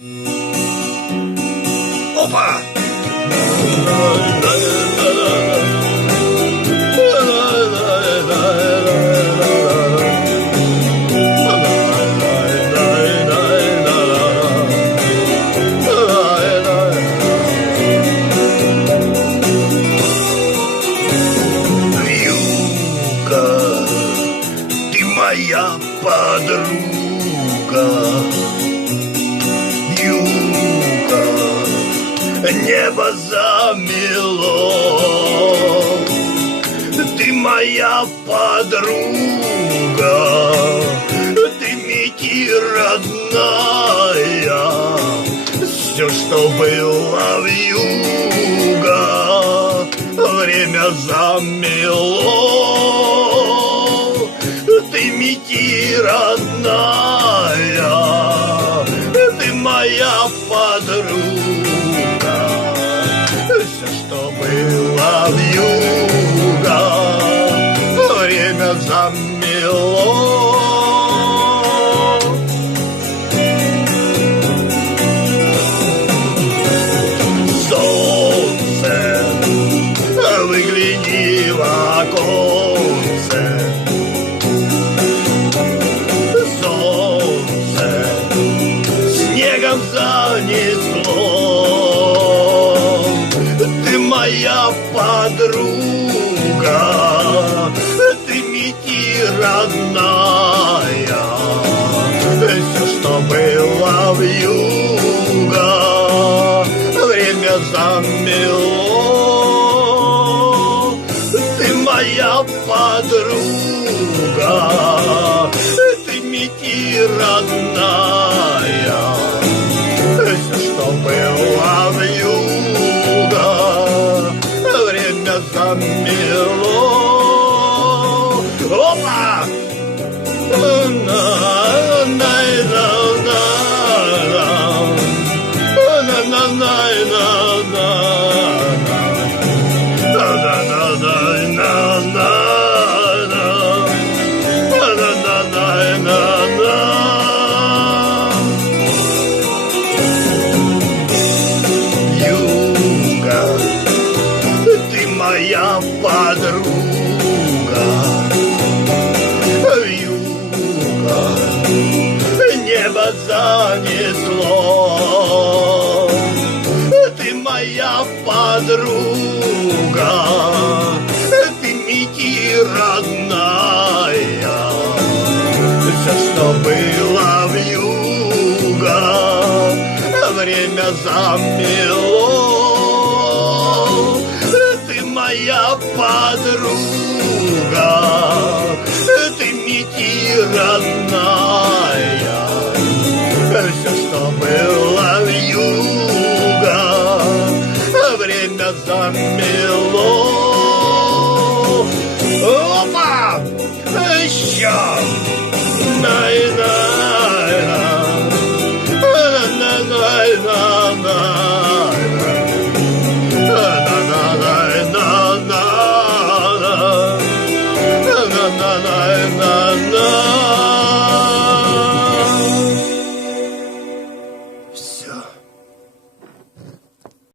Опа! Вьюга, ты моя подруга. Вьюга, небо замело. Ты моя подруга, ты мети родная. Все, что было вьюга, время замело. Ты мети родная, ты моя подруга. Все, что было вьюга, время замело. Солнце, выгляни в оконце. Солнце снегом занесло. Ты моя подруга, ты мети родная. Все, что было вьюга, время замело. Ты моя подруга, ты мети родная. Все, что было вьюга, время замело. Опа! Вьюга, ты моя подруга. Вьюга, небо занесло. Ты моя подруга, ты мети родная. Все, что было вьюга, время замело. Ты моя подруга, ты мети родная. Все, что было вьюга, время замело. Опа! Еще! Найна!